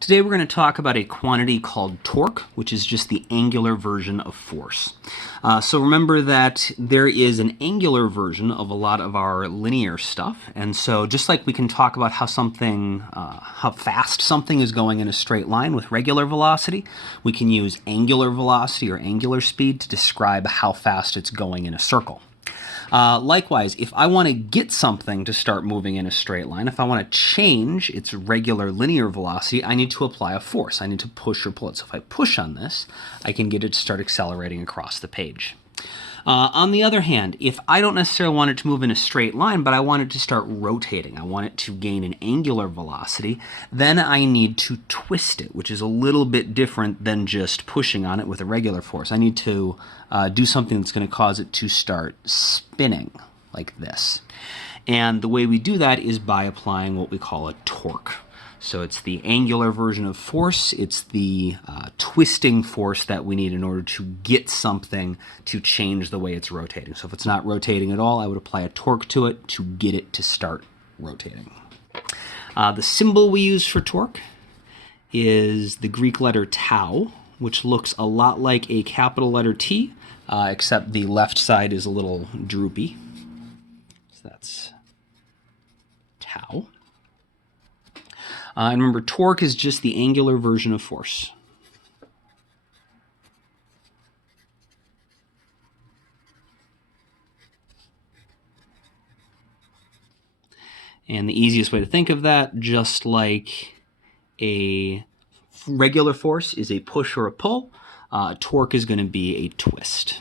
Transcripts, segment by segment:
Today we're going to talk about a quantity called torque, which is just the angular version of force. So remember that there is an angular version of a lot of our linear stuff, and so just like we can talk about how fast something is going in a straight line with regular velocity, we can use angular velocity or angular speed to describe how fast it's going in a circle. Likewise, if I want to get something to start moving in a straight line, if I want to change its regular linear velocity, I need to apply a force. I need to push or pull it. So if I push on this, I can get it to start accelerating across the page. On the other hand, if I don't necessarily want it to move in a straight line, but I want it to start rotating, I want it to gain an angular velocity, then I need to twist it, which is a little bit different than just pushing on it with a regular force. I need to do something that's going to cause it to start spinning like this. And the way we do that is by applying what we call a torque. So it's the angular version of force. It's the twisting force that we need in order to get something to change the way it's rotating. So if it's not rotating at all, I would apply a torque to it to get it to start rotating. The symbol we use for torque is the Greek letter tau, which looks a lot like a capital letter T, except the left side is a little droopy. So that's tau. And remember, torque is just the angular version of force. And the easiest way to think of that, just like a regular force is a push or a pull, torque is going to be a twist.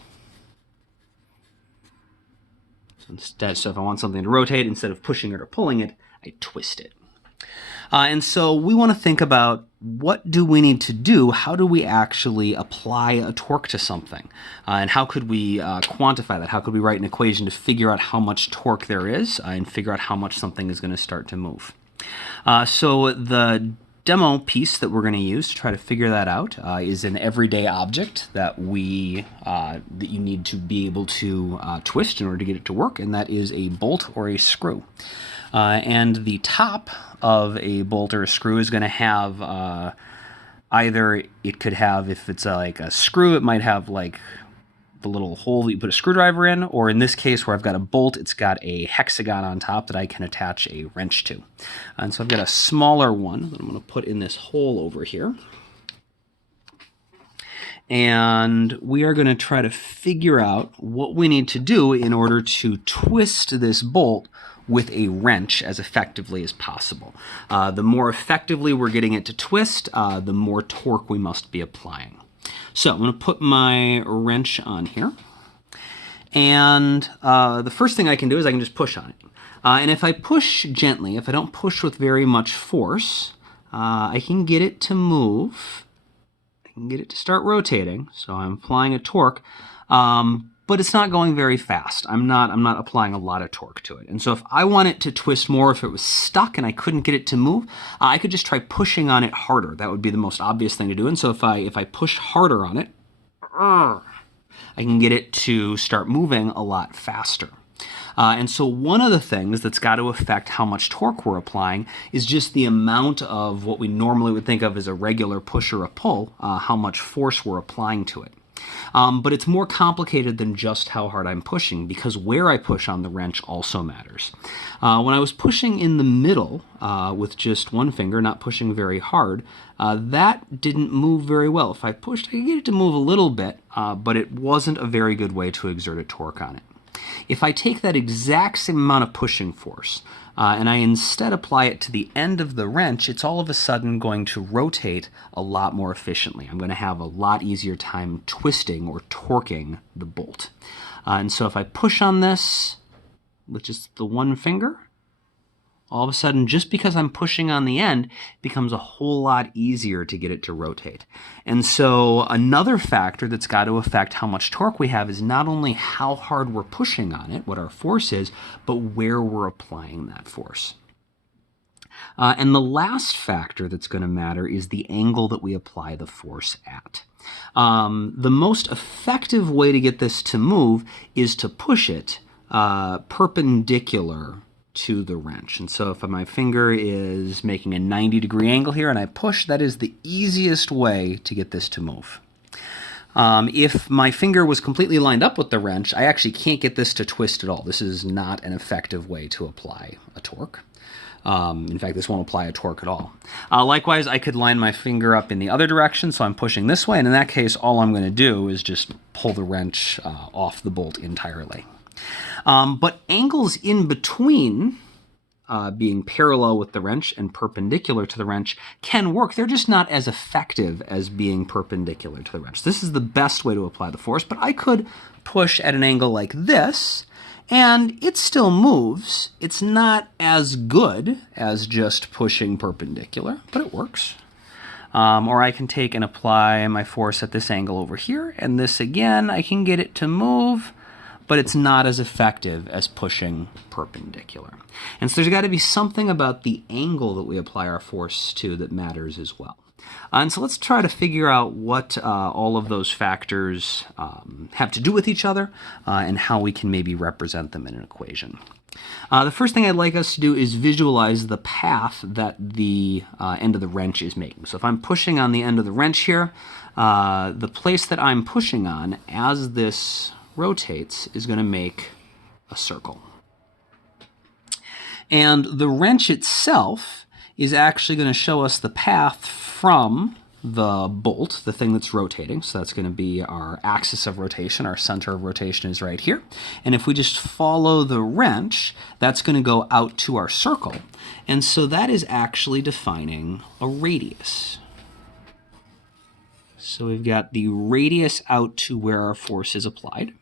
So if I want something to rotate, instead of pushing it or pulling it, I twist it. And so we want to think about, what do we need to do? How do we actually apply a torque to something? And how could we quantify that? How could we write an equation to figure out how much torque there is and figure out how much something is going to start to move? So the demo piece that we're going to use to try to figure that out is an everyday object that you need to be able to twist in order to get it to work, and that is a bolt or a screw. And the top of a bolt or a screw is going to have either, it could have, if it's like a screw, it might have like the little hole that you put a screwdriver in, or in this case where I've got a bolt, it's got a hexagon on top that I can attach a wrench to. And so I've got a smaller one that I'm going to put in this hole over here. And we are going to try to figure out what we need to do in order to twist this bolt with a wrench as effectively as possible. The more effectively we're getting it to twist, the more torque we must be applying. So I'm going to put my wrench on here. And the first thing I can do is I can just push on it. And if I push gently, if I don't push with very much force, I can get it to move. I can get it to start rotating. So I'm applying a torque. But it's not going very fast. I'm not applying a lot of torque to it. And so if I want it to twist more, if it was stuck and I couldn't get it to move, I could just try pushing on it harder. That would be the most obvious thing to do. And so if I push harder on it, I can get it to start moving a lot faster. And so one of the things that's got to affect how much torque we're applying is just the amount of what we normally would think of as a regular push or a pull, how much force we're applying to it. But it's more complicated than just how hard I'm pushing, because where I push on the wrench also matters. When I was pushing in the middle with just one finger, not pushing very hard, that didn't move very well. If I pushed, I could get it to move a little bit, but it wasn't a very good way to exert a torque on it. If I take that exact same amount of pushing force and I instead apply it to the end of the wrench, it's all of a sudden going to rotate a lot more efficiently. I'm going to have a lot easier time twisting or torquing the bolt. And so if I push on this with just the one finger, all of a sudden, just because I'm pushing on the end, it becomes a whole lot easier to get it to rotate. And so another factor that's got to affect how much torque we have is not only how hard we're pushing on it, what our force is, but where we're applying that force. And the last factor that's going to matter is the angle that we apply the force at. The most effective way to get this to move is to push it perpendicular to the wrench. And so if my finger is making a 90-degree angle here and I push, that is the easiest way to get this to move. If my finger was completely lined up with the wrench, I actually can't get this to twist at all. This is not an effective way to apply a torque. In fact, this won't apply a torque at all. Likewise, I could line my finger up in the other direction, so I'm pushing this way, and in that case, all I'm going to do is just pull the wrench off the bolt entirely. But angles in between being parallel with the wrench and perpendicular to the wrench can work. They're just not as effective as being perpendicular to the wrench. This is the best way to apply the force, but I could push at an angle like this, and it still moves. It's not as good as just pushing perpendicular, but it works. Or I can take and apply my force at this angle over here, and this again, I can get it to move, but it's not as effective as pushing perpendicular. And so there's got to be something about the angle that we apply our force to that matters as well. And so let's try to figure out what all of those factors have to do with each other and how we can maybe represent them in an equation. The first thing I'd like us to do is visualize the path that the end of the wrench is making. So if I'm pushing on the end of the wrench here, the place that I'm pushing on as this rotates is going to make a circle. And the wrench itself is actually going to show us the path from the bolt, the thing that's rotating. So that's going to be our axis of rotation. Our center of rotation is right here. And if we just follow the wrench, that's going to go out to our circle. And so that is actually defining a radius. So we've got the radius out to where our force is applied.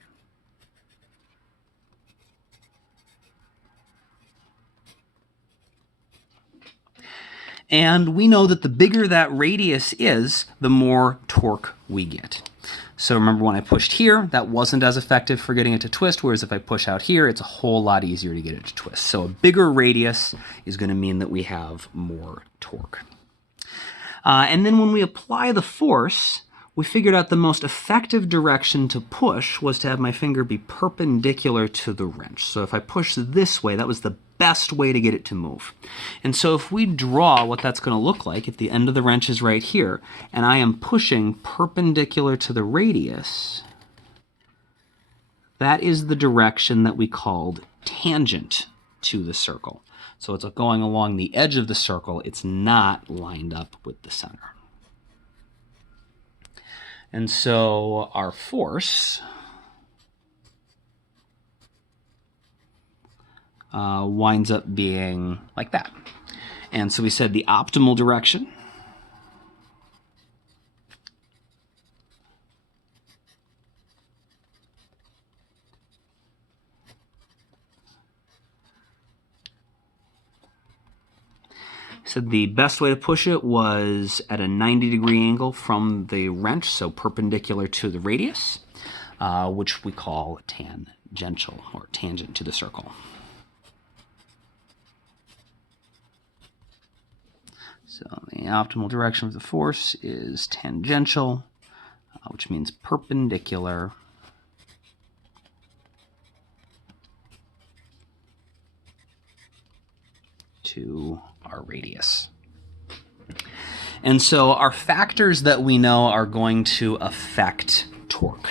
And we know that the bigger that radius is, the more torque we get. So remember when I pushed here, that wasn't as effective for getting it to twist, whereas if I push out here, it's a whole lot easier to get it to twist. So a bigger radius is going to mean that we have more torque. And then when we apply the force, we figured out the most effective direction to push was to have my finger be perpendicular to the wrench. So if I push this way, that was the best way to get it to move. And so if we draw what that's going to look like, if the end of the wrench is right here, and I am pushing perpendicular to the radius, that is the direction that we called tangent to the circle. So it's going along the edge of the circle. It's not lined up with the center. And so our force winds up being like that. And so we said the optimal direction said the best way to push it was at a 90-degree angle from the wrench, so perpendicular to the radius, which we call tangential, or tangent to the circle. So the optimal direction of the force is tangential, which means perpendicular to our radius. And so our factors that we know are going to affect torque.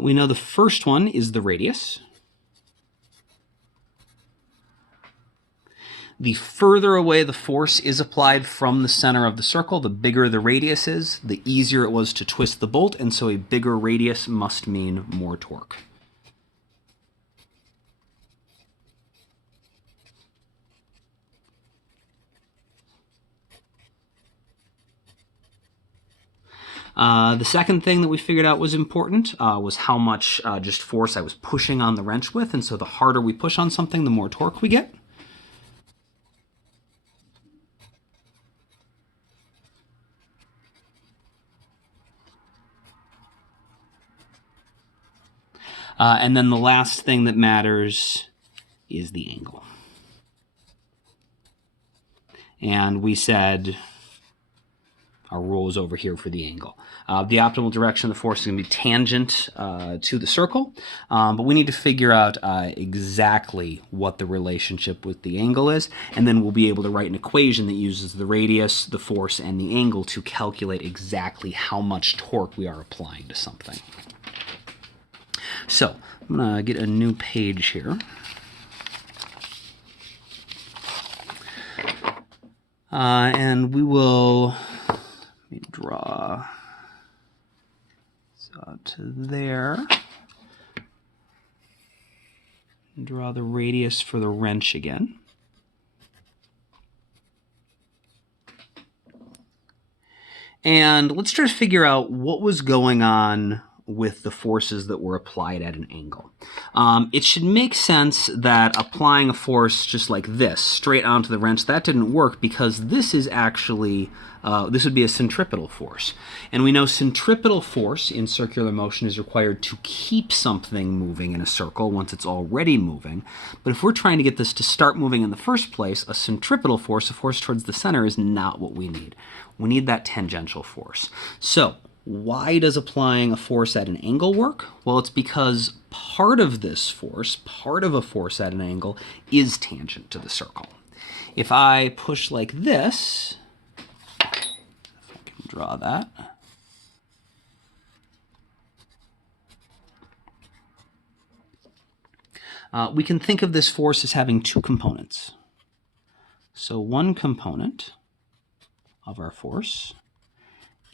We know the first one is the radius. The further away the force is applied from the center of the circle, the bigger the radius is, the easier it was to twist the bolt, and so a bigger radius must mean more torque. The second thing that we figured out was important was how much just force I was pushing on the wrench with, and so the harder we push on something, the more torque we get. And then the last thing that matters is the angle. and we said our rule is over here for the angle. The optimal direction of the force is going to be tangent to the circle, but we need to figure out exactly what the relationship with the angle is, and then we'll be able to write an equation that uses the radius, the force, and the angle to calculate exactly how much torque we are applying to something. So I'm going to get a new page here. And we will draw to there. Draw the radius for the wrench again. And let's try to figure out what was going on with the forces that were applied at an angle. It should make sense that applying a force just like this, straight onto the wrench, that didn't work because this is actually, this would be a centripetal force. And we know centripetal force in circular motion is required to keep something moving in a circle once it's already moving. But if we're trying to get this to start moving in the first place, a centripetal force, a force towards the center, is not what we need. We need that tangential force. So why does applying a force at an angle work? Well, it's because part of this force, part of a force at an angle, is tangent to the circle. If I push like this, if I can draw that, we can think of this force as having two components. So one component of our force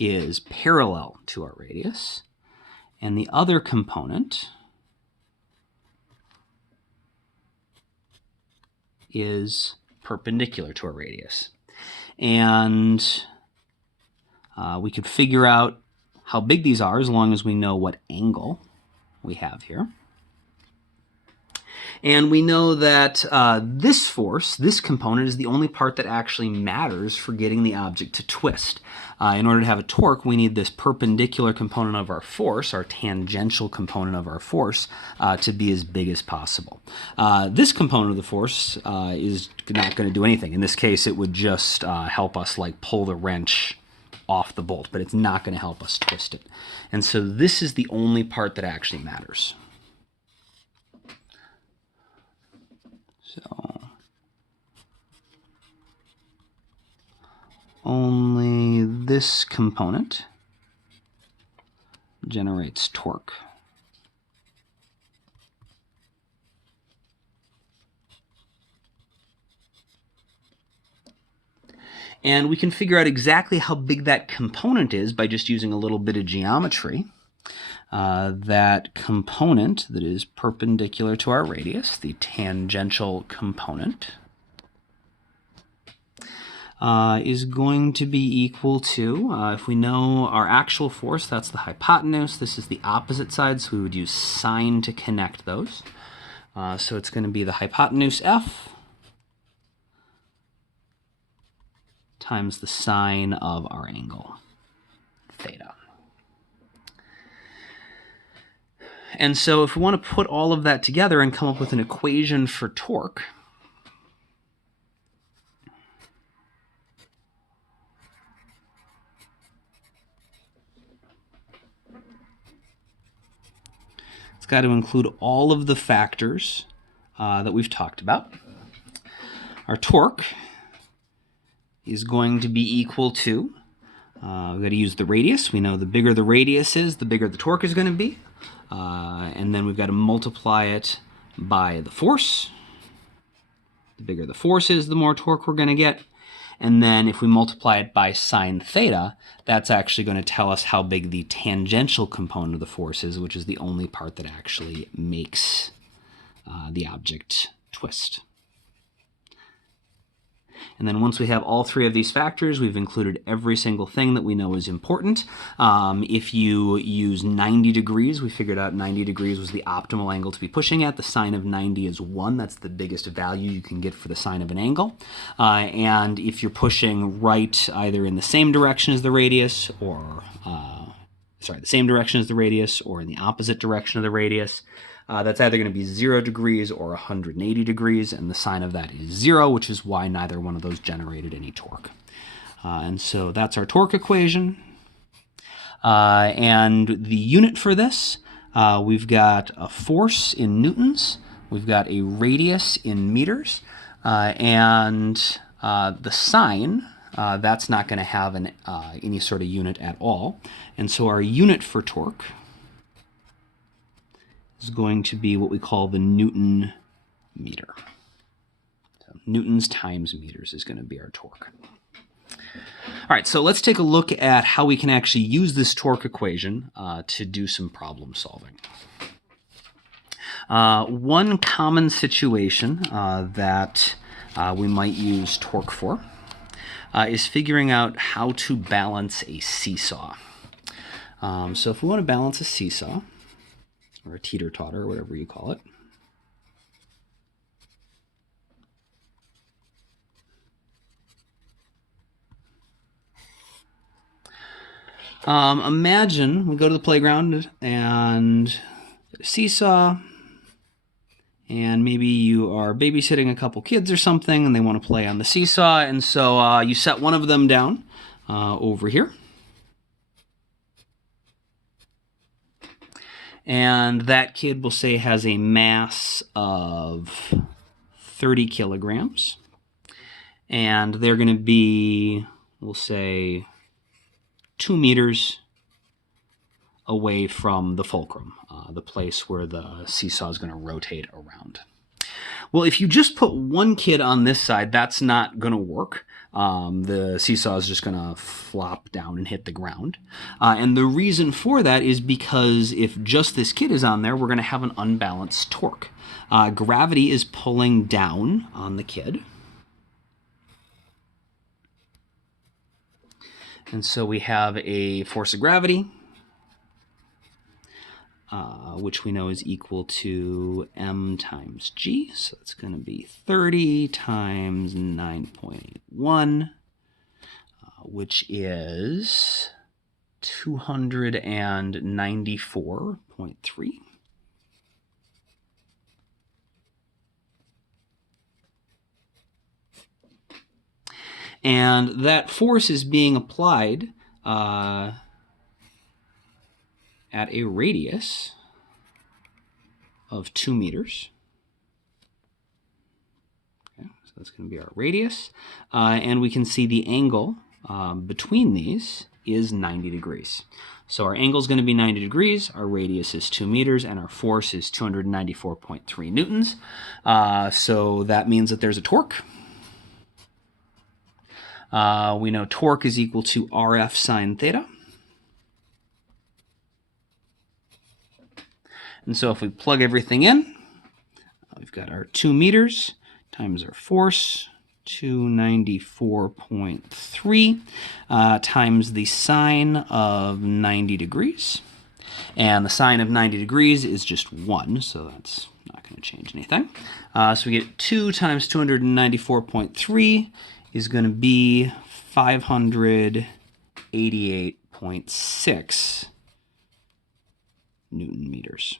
is parallel to our radius, and the other component is perpendicular to our radius. And we could figure out how big these are as long as we know what angle we have here. And we know that this force, this component, is the only part that actually matters for getting the object to twist. In order to have a torque, we need this perpendicular component of our force, our tangential component of our force, to be as big as possible. This component of the force is not going to do anything. In this case, it would just help us like pull the wrench off the bolt, but it's not going to help us twist it. And so this is the only part that actually matters. So only this component generates torque. And we can figure out exactly how big that component is by just using a little bit of geometry. That component that is perpendicular to our radius, the tangential component, is going to be equal to, if we know our actual force, that's the hypotenuse. This is the opposite side, so we would use sine to connect those. So it's going to be the hypotenuse F times the sine of our angle, theta. And so if we want to put all of that together and come up with an equation for torque, it's got to include all of the factors that we've talked about. Our torque is going to be equal to, we've got to use the radius. We know the bigger the radius is, the bigger the torque is going to be. And then we've got to multiply it by the force. The bigger the force is, the more torque we're going to get. And then if we multiply it by sine theta, that's actually going to tell us how big the tangential component of the force is, which is the only part that actually makes the object twist. And then once we have all three of these factors, we've included every single thing that we know is important. If you use 90 degrees, we figured out 90 degrees was the optimal angle to be pushing at. The sine of 90 is 1. That's the biggest value you can get for the sine of an angle. And if you're pushing right either in the same direction as the radius or, the same direction as the radius or in the opposite direction of the radius, That's either going to be 0 degrees or 180 degrees, and the sign of that is 0, which is why neither one of those generated any torque. And so that's our torque equation. And the unit for this, we've got a force in newtons, we've got a radius in meters, and the sign, that's not going to have any sort of unit at all. And so our unit for torque is going to be what we call the Newton meter. So newtons times meters is going to be our torque. All right, so let's take a look at how we can actually use this torque equation to do some problem solving. One common situation that we might use torque for is figuring out how to balance a seesaw. So if we want to balance a seesaw, or a teeter-totter, or whatever you call it, imagine we go to the playground and get a seesaw, and maybe you are babysitting a couple kids or something and they want to play on the seesaw, and so you set one of them down over here. And that kid, we'll say, has a mass of 30 kilograms. And they're going to be, we'll say, 2 meters away from the fulcrum, the place where the seesaw is going to rotate around. Well, if you just put one kid on this side, that's not going to work. The seesaw is just going to flop down and hit the ground. And the reason for that is because if just this kid is on there, we're going to have an unbalanced torque. Gravity is pulling down on the kid. And so we have a force of gravity, which we know is equal to m times g. So it's going to be 30 times 9.81, which is 294.3. And that force is being applied at a radius of 2 meters. Okay, so that's going to be our radius. And we can see the angle between these is 90 degrees. So our angle is going to be 90 degrees, our radius is 2 meters, and our force is 294.3 newtons. So that means that there's a torque. We know torque is equal to RF sine theta. And so if we plug everything in, we've got our 2 meters times our force, 294.3, times the sine of 90 degrees. And the sine of 90 degrees is just 1, so that's not going to change anything. So we get 2 times 294.3 is going to be 588.6 Newton meters.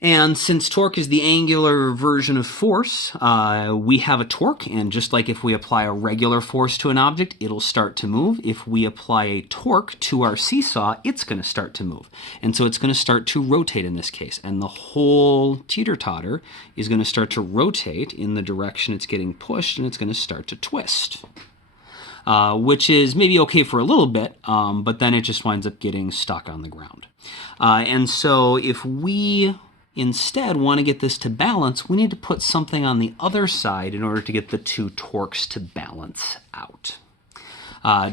And since torque is the angular version of force, we have a torque, and just like if we apply a regular force to an object, it'll start to move. If we apply a torque to our seesaw, it's going to start to move. And so it's going to start to rotate in this case, and the whole teeter-totter is going to start to rotate in the direction it's getting pushed, and it's going to start to twist. Which is maybe okay for a little bit, but then it just winds up getting stuck on the ground. And so if we instead want to get this to balance, we need to put something on the other side in order to get the two torques to balance out.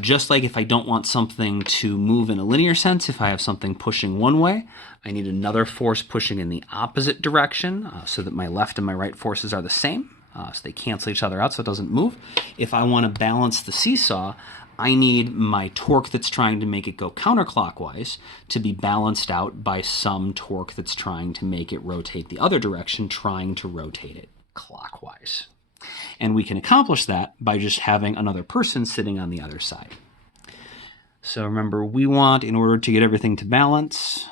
Just like if I don't want something to move in a linear sense, if I have something pushing one way, I need another force pushing in the opposite direction so that my left and my right forces are the same. So they cancel each other out so it doesn't move. If I want to balance the seesaw, I need my torque that's trying to make it go counterclockwise to be balanced out by some torque that's trying to make it rotate the other direction, trying to rotate it clockwise. And we can accomplish that by just having another person sitting on the other side. So remember, we want, in order to get everything to balance,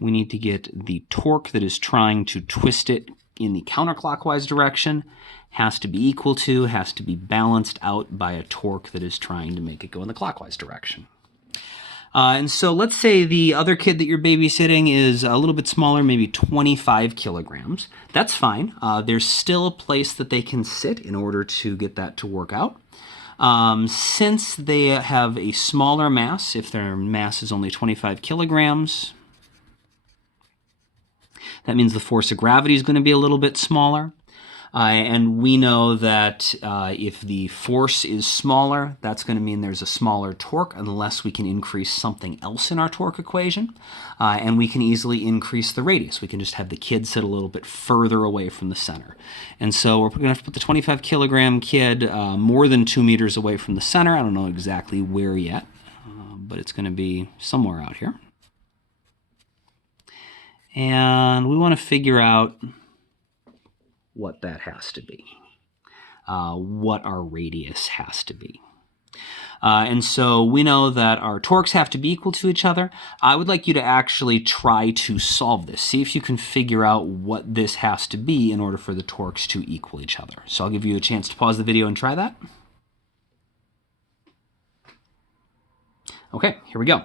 we need to get the torque that is trying to twist it in the counterclockwise direction has to be equal to, has to be balanced out by a torque that is trying to make it go in the clockwise direction. And so let's say the other kid that you're babysitting is a little bit smaller, maybe 25 kilograms. That's fine. There's still a place that they can sit in order to get that to work out. Since they have a smaller mass, if their mass is only 25 kilograms, that means the force of gravity is going to be a little bit smaller. And we know that if the force is smaller, that's going to mean there's a smaller torque unless we can increase something else in our torque equation. And we can easily increase the radius. We can just have the kid sit a little bit further away from the center. And so we're going to have to put the 25 kilogram kid more than 2 meters away from the center. I don't know exactly where yet, but it's going to be somewhere out here. And we want to figure out what that has to be, what our radius has to be. And so we know that our torques have to be equal to each other. I would like you to actually try to solve this. See if you can figure out what this has to be in order for the torques to equal each other. So I'll give you a chance to pause the video and try that. Okay, here we go.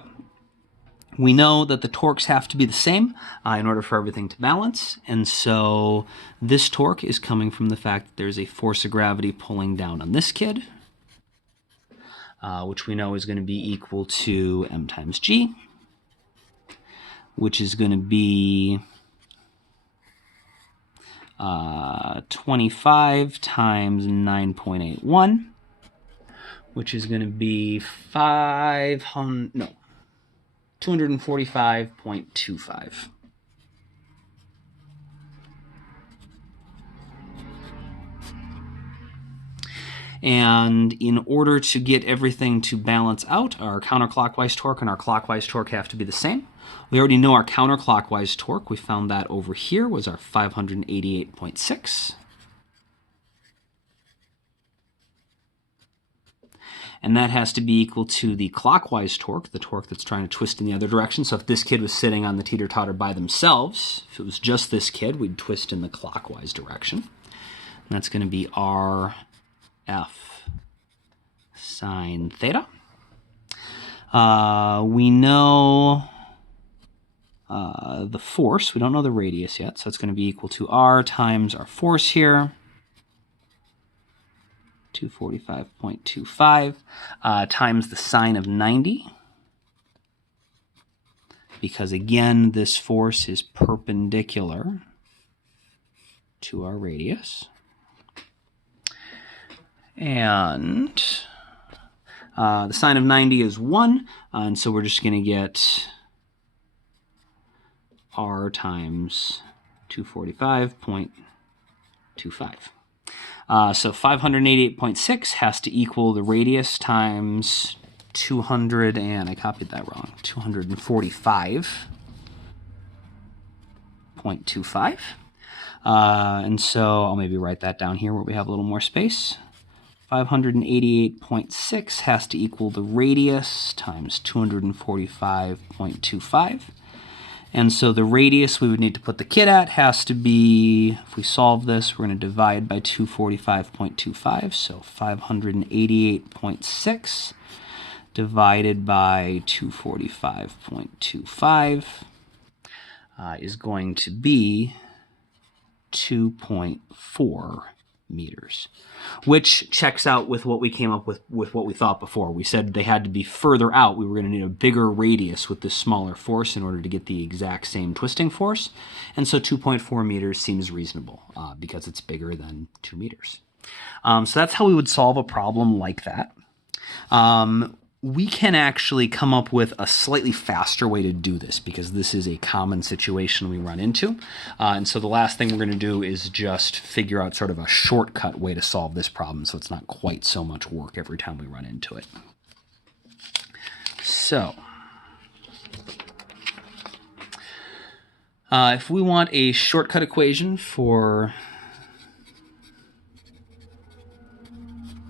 We know that the torques have to be the same in order for everything to balance. And so this torque is coming from the fact that there's a force of gravity pulling down on this kid, which we know is going to be equal to m times g, which is going to be 25 times 9.81, which is going to be 245.25. And in order to get everything to balance out, our counterclockwise torque and our clockwise torque have to be the same. We already know our counterclockwise torque. We found that over here was our 588.6. And that has to be equal to the clockwise torque, the torque that's trying to twist in the other direction. So if this kid was sitting on the teeter-totter by themselves, if it was just this kid, we'd twist in the clockwise direction. And that's going to be RF sine theta. We know the force. We don't know the radius yet, so it's going to be equal to R times our force here, 245.25, times the sine of 90, because again, this force is perpendicular to our radius. And the sine of 90 is 1, and so we're just going to get R times 245.25. So 588.6 has to equal the radius times 200, and I copied that wrong, 245.25. And so I'll maybe write that down here where we have a little more space. 588.6 has to equal the radius times 245.25. And so the radius we would need to put the kid at has to be, if we solve this, we're going to divide by 245.25. So 588.6 divided by 245.25 is going to be 2.4 meters, which checks out with what we came up with what we thought before. We said they had to be further out. We were going to need a bigger radius with this smaller force in order to get the exact same twisting force. And so 2.4 meters seems reasonable because it's bigger than 2 meters. So that's how we would solve a problem like that. We can actually come up with a slightly faster way to do this because this is a common situation we run into. And so the last thing we're going to do is just figure out sort of a shortcut way to solve this problem so it's not quite so much work every time we run into it. So if we want a shortcut equation for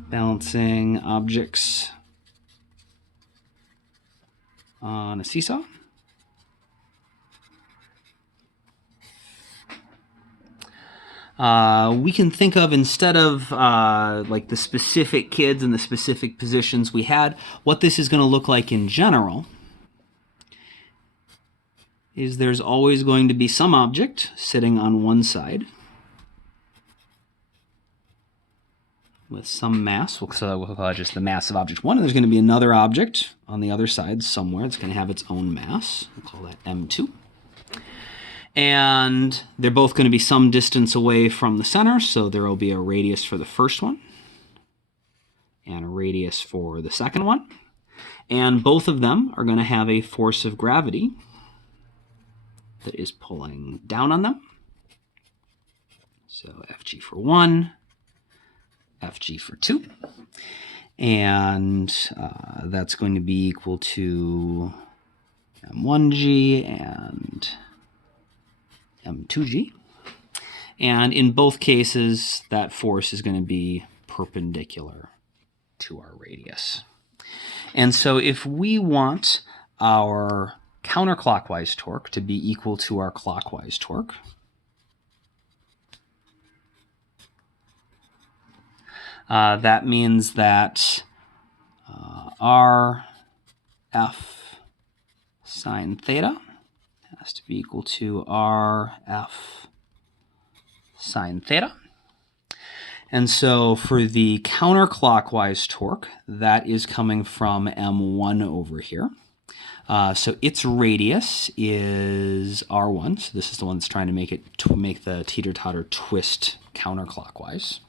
balancing objects on a seesaw, we can think of, instead of like the specific kids and the specific positions we had, what this is going to look like in general is there's always going to be some object sitting on one side with some mass. We'll call it just the mass of object 1. And there's going to be another object on the other side somewhere. It's going to have its own mass. We'll call that M2. And they're both going to be some distance away from the center, so there will be a radius for the first one and a radius for the second one. And both of them are going to have a force of gravity that is pulling down on them. So Fg for 1, Fg for 2. And that's going to be equal to M1g and M2g. And in both cases, that force is going to be perpendicular to our radius. And so if we want our counterclockwise torque to be equal to our clockwise torque, that means that r f sine theta has to be equal to r f sine theta. And so for the counterclockwise torque, that is coming from M1 over here. So its radius is R1. So this is the one that's trying to make the teeter-totter twist counterclockwise.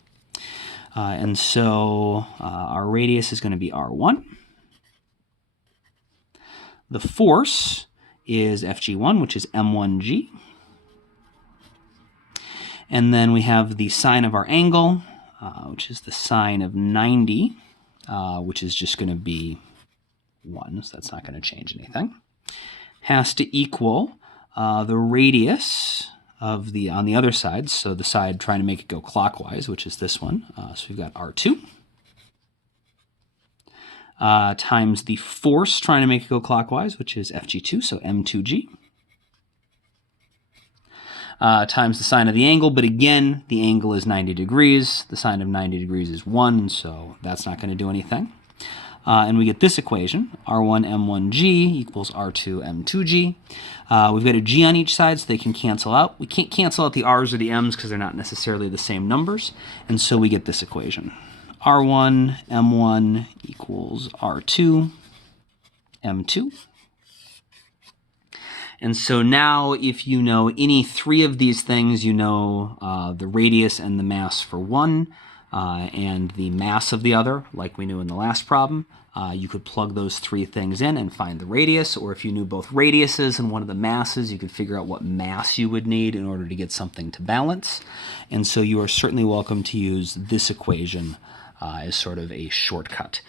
And so our radius is going to be R1. The force is Fg1, which is M1g. And then we have the sine of our angle, which is the sine of 90, which is just going to be 1, so that's not going to change anything, has to equal the radius of on the other side, so the side trying to make it go clockwise, which is this one. So we've got R2 times the force trying to make it go clockwise, which is Fg2, so M2g, times the sine of the angle, but again, the angle is 90 degrees. The sine of 90 degrees is 1, so that's not going to do anything. And we get this equation, R1 M1g equals R2 M2g. We've got a g on each side, so they can cancel out. We can't cancel out the r's or the m's because they're not necessarily the same numbers, and so we get this equation. R1 M1 equals R2 M2. And so now if you know any three of these things, you know the radius and the mass for one, and the mass of the other, like we knew in the last problem. You could plug those three things in and find the radius, or if you knew both radiuses and one of the masses, you could figure out what mass you would need in order to get something to balance. And so you are certainly welcome to use this equation as sort of a shortcut.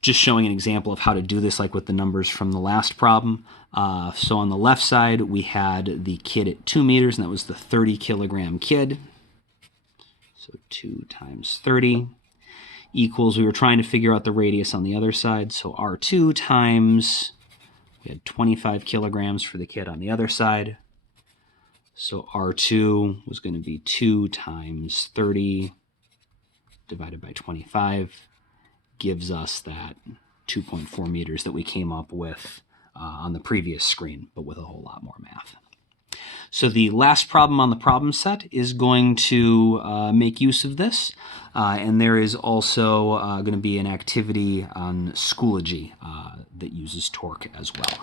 Just showing an example of how to do this, like with the numbers from the last problem. So on the left side, we had the kid at 2 meters, and that was the 30-kilogram kid. So 2 times 30 equals, we were trying to figure out the radius on the other side, so R2 times, we had 25 kilograms for the kid on the other side. So R2 was going to be 2 times 30 divided by 25, gives us that 2.4 meters that we came up with on the previous screen, but with a whole lot more math. So the last problem on the problem set is going to make use of this, and there is also going to be an activity on Schoology that uses torque as well.